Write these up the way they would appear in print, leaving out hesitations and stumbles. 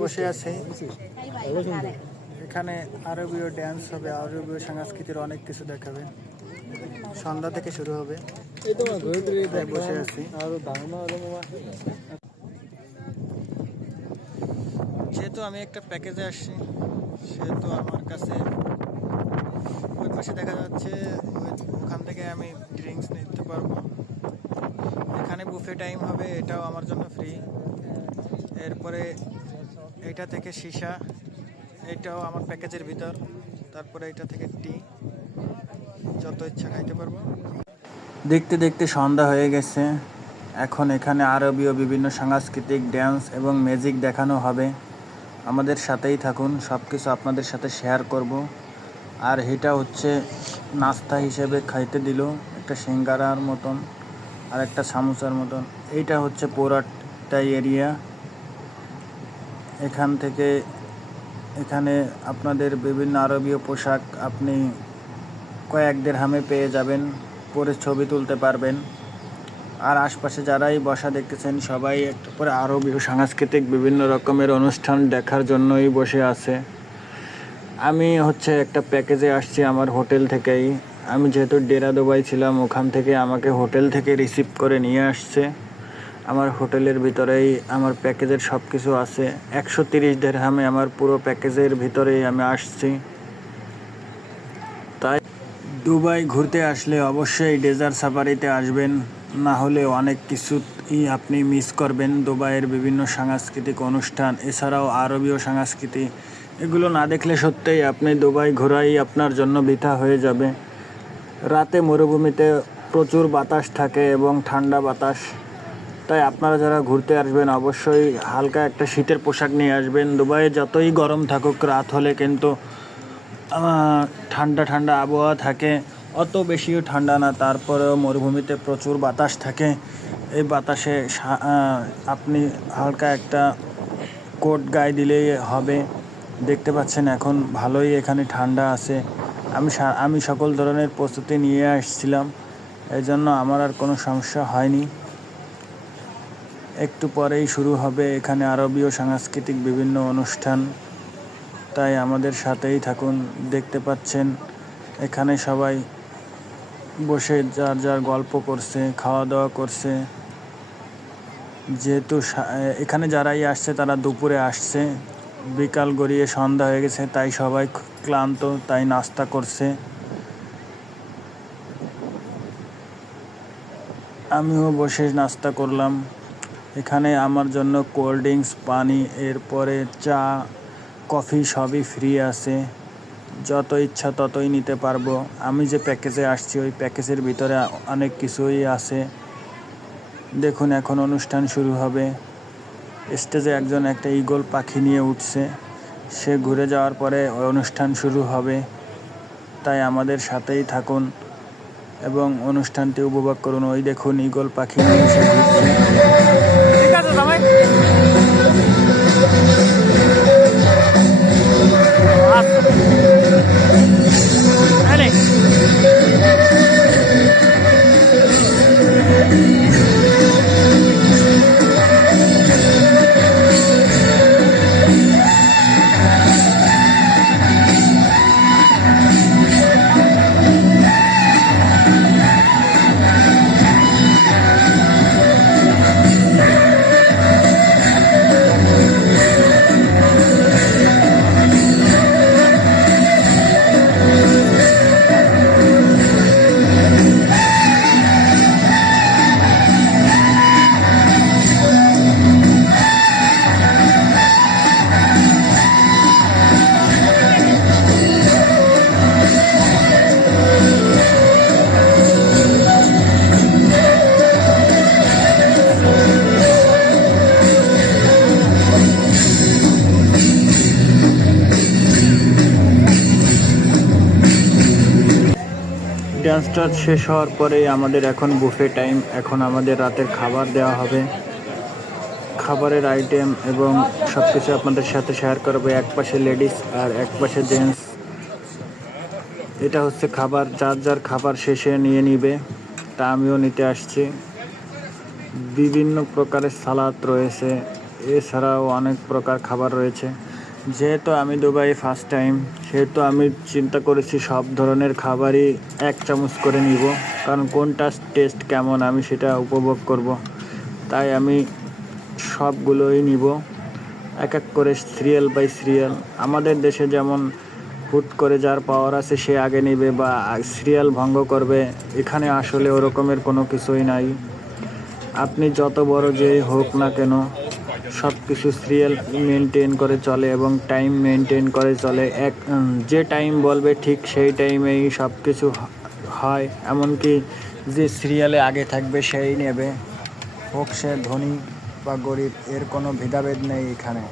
বসে আছে এখানে আরবীয় ড্যান্স হবে, আরবীয় সংস্কৃতির অনেক কিছু দেখাবে। সন্ধ্যা থেকে শুরু হবে। বসে আছি। যেহেতু আমি একটা প্যাকেজে আসছি, সেহেতু আমার কাছে ওই পাশে দেখা যাচ্ছে ওখান থেকে আমি ড্রিঙ্কস নিতে পারবো। এখানে বুফে টাইম হবে, এটাও আমার জন্য ফ্রি। এরপরে এটা থেকে সীসা, এটাও আমার প্যাকেজের ভিতর। তারপরে এটা থেকে টি, যত ইচ্ছা খাইতে পারবো। দেখতে দেখতে সন্ধ্যা হয়ে গেছে। এখন এখানে আরবীয় বিভিন্ন সাংস্কৃতিক ড্যান্স এবং ম্যাজিক দেখানো হবে। আমাদের সাথেই থাকুন, সব কিছু আপনাদের সাথে শেয়ার করব। আর এটা হচ্ছে নাস্তা হিসেবে খাইতে দিল, একটা সিঙ্গারার মতন আর একটা সামোসার মতন। এইটা হচ্ছে পোরাটা এরিয়া। এখান থেকে এখানে আপনাদের বিভিন্ন আরবীয় পোশাক আপনি কয়েক দিরহামে পেয়ে যাবেন, পরে ছবি তুলতে পারবেন। আর আশপাশে যারাই বসা দেখতেছেন সবাই একটা পরে আরবীয় সাংস্কৃতিক বিভিন্ন রকমের অনুষ্ঠান দেখার জন্যই বসে আছে। আমি হচ্ছে একটা প্যাকেজে আসছি আমার হোটেল থেকেই। আমি যেহেতু ডেরা দুবাই ছিলাম, ওখান থেকে আমাকে হোটেল থেকে রিসিভ করে নিয়ে আসছে। আমার হোটেলের ভিতরেই আমার প্যাকেজের সব কিছু আছে। 130 দিরহামে আমার পুরো প্যাকেজের ভিতরেই আমি আসছি। তাই দুবাই ঘুরতে আসলে অবশ্যই ডেজার্ট সাফারিতে আসবেন, না হলে অনেক কিছুই আপনি মিস করবেন। দুবাইয়ের বিভিন্ন সাংস্কৃতিক অনুষ্ঠান, এছাড়াও আরবীয় সংস্কৃতি, এগুলো না দেখলে সত্যিই আপনি দুবাই ঘোরাই আপনার জন্য বৃথা হয়ে যাবে। রাতে মরুভূমিতে প্রচুর বাতাস থাকে এবং ঠান্ডা বাতাস। তাই আপনারা যারা ঘুরতে আসবেন অবশ্যই হালকা একটা শীতের পোশাক নিয়ে আসবেন। দুবাইয়ে যতই গরম থাকুক, রাত হলে কিন্তু ঠান্ডা ঠান্ডা আবহাওয়া থাকে, অত বেশিও ঠান্ডা না। তারপরেও মরুভূমিতে প্রচুর বাতাস থাকে। এই বাতাসে আপনি হালকা একটা কোট গায়ে দিলেই হবে। দেখতে পাচ্ছেন এখন ভালোই এখানে ঠান্ডা আছে। আমি সকল ধরনের প্রস্তুতি নিয়ে আসছিলাম, এই জন্য আমার আর কোনো সমস্যা হয়নি। একটু পরেই শুরু হবে এখানে আরবীয় সাংস্কৃতিক বিভিন্ন অনুষ্ঠান, তাই আমাদের সাথেই থাকুন। দেখতে পাচ্ছেন এখানে সবাই বসে যার যার গল্প করছে, খাওয়া দাওয়া করছে। যেহেতু এখানে যারাই আসছে তারা দুপুরে আসছে, বিকাল গড়িয়ে সন্ধ্যা হয়ে গেছে, তাই সবাই ক্লান্ত, তাই নাস্তা করছে। আমিও বসে নাস্তা করলাম। এখানে আমার জন্য কোল্ড ড্রিঙ্কস, পানি, এরপরে চা, কফি সবই ফ্রি আছে। যত ইচ্ছা ততই নিতে পারবো। আমি যে প্যাকেজে আসছি ওই প্যাকেজের ভিতরে অনেক কিছুই আছে। দেখুন এখন অনুষ্ঠান শুরু হবে। স্টেজে একজন একটা ঈগল পাখি নিয়ে উঠছে, সে ঘুরে যাওয়ার পরে অনুষ্ঠান শুরু হবে। তাই আমাদের সাথেই থাকুন এবং অনুষ্ঠানটি উপভোগ করুন। ওই দেখুন ঈগল পাখি নিয়ে এসে ঘুরছে। ঠিক আছে সবাই। ডান্সটা শেষ হওয়ার পরে আমাদের এখন বুফে টাইম। এখন আমাদের রাতের খাবার দেওয়া হবে। খাবারের আইটেম এবং সব কিছু আপনাদের সাথে শেয়ার করবো। এক পাশে লেডিস আর এক পাশে জেন্টস। এটা হচ্ছে খাবার, যার যার খাবার শেষে নিয়ে নিবে, তা আমিও নিতে আসছি। বিভিন্ন প্রকারের সালাদ রয়েছে, এছাড়াও অনেক প্রকার খাবার রয়েছে। যেহেতু আমি দুবাই ফার্স্ট টাইম, সেহেতু আমি চিন্তা করেছি সব ধরনের খাবারই 1 চামচ করে নিব, কারণ কোনটা টেস্ট কেমন আমি সেটা উপভোগ করব। তাই আমি সবগুলোই নিব এক এক করে, সিরিয়াল বাই সিরিয়াল। আমাদের দেশে যেমন হুট করে যার পাওয়ার আছে সে আগে নেবে বা সিরিয়াল ভঙ্গ করবে, এখানে আসলে ওরকমের কোনো কিছুই নাই। আপনি যত বড় যেই হোক না কেন, সব কিছু সিরিয়াল মেনটেন করে চলে এবং টাইম মেনটেন করে চলে। যে টাইম বলবে ঠিক সেই টাইমেই সব কিছু হয়। এমনকি যে সিরিয়ালে আগে থাকবে সেই নেবে, হোক সে ধনী বা গরিব, এর কোনো ভেদাভেদ নেই এখানে।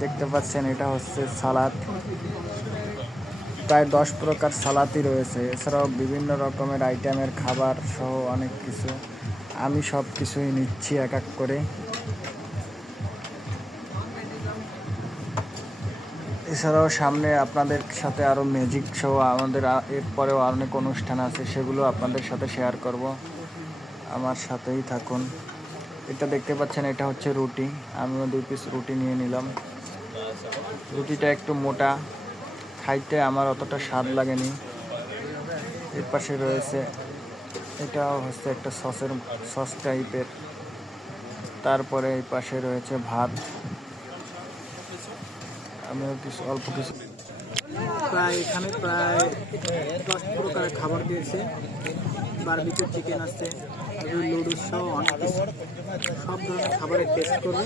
দেখতে পাচ্ছেন এটা হচ্ছে সালাদ, প্রায় 10 প্রকার সালাদই রয়েছে। এছাড়াও বিভিন্ন রকমের আইটেমের খাবার সহ অনেক কিছু। আমি সব কিছুই নিচ্ছি এক এক করে। এছাড়াও সামনে আপনাদের সাথে আরও ম্যাজিক শো, আমাদের এরপরেও অনেক অনুষ্ঠান আছে, সেগুলো আপনাদের সাথে শেয়ার করব। আমার সাথেই থাকুন। এটা দেখতে পাচ্ছেন, এটা হচ্ছে রুটি। আমিও 2 পিস রুটি নিয়ে নিলাম। রুটিটা একটু মোটা, খাইতে আমার অতটা স্বাদ লাগেনি। এর পাশে রয়েছে, এটাও হচ্ছে একটা সস টাইপের। তারপরে এই পাশে রয়েছে ভাত। আমিও অল্প কিছু, এখানে প্রায় 10 প্রকারের খাবার দিয়েছে। বারবিকিউ চিকেন আছে, লুডুস সহ অনেক কিছু, সব ধরনের খাবারের টেস্ট করবে।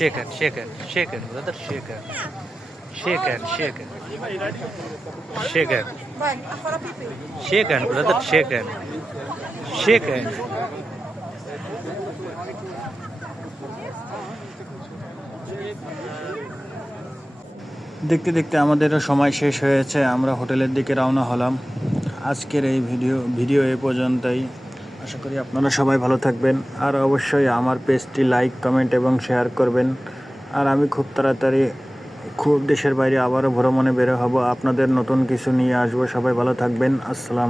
shake it, shake it, shake it, brother, shake it. Shake it, shake it. Shake it. Shake it, brother, shake it. Shake it. দেখতে দেখতে আমাদেরও সময় শেষ হয়েছে, আমরা হোটেলের দিকে রওনা হলাম। আজকের এই ভিডিও এই পর্যন্তই। আশা করি আপনারা সবাই ভালো থাকবেন, আর অবশ্যই আমার পেজটি লাইক, কমেন্ট এবং শেয়ার করবেন। আর আমি খুব তাড়াতাড়ি দেশের বাইরে আবারও ভ্রমণে বের হব, আপনাদের নতুন কিছু নিয়ে আসবো। সবাই ভালো থাকবেন। আসসালামু